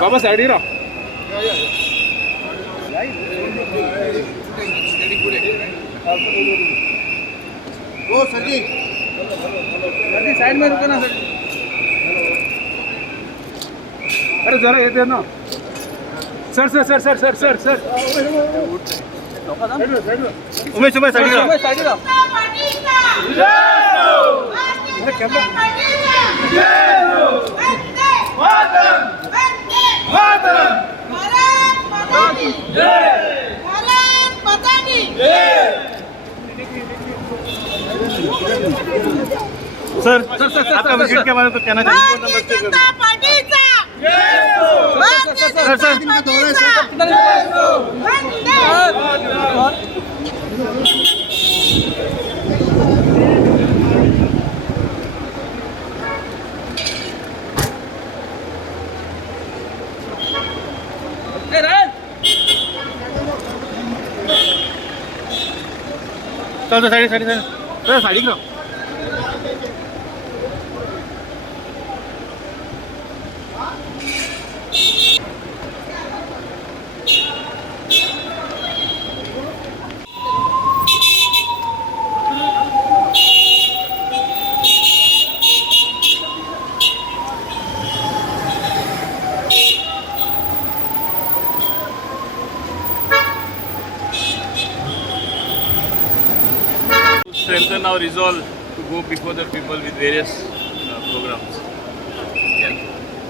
बाबा साइड ही रहो. ओ sir side में रुको ना सर. अरे जरा येते ना sir sir sir sir sir sir sir Umesh Umesh साइड का साइड रहो. अरे कैमरा सर आपका विकेट के बारे में तो कहना चाहिए. सर सर चल side side side sir side का strengthen our resolve to go before the people with various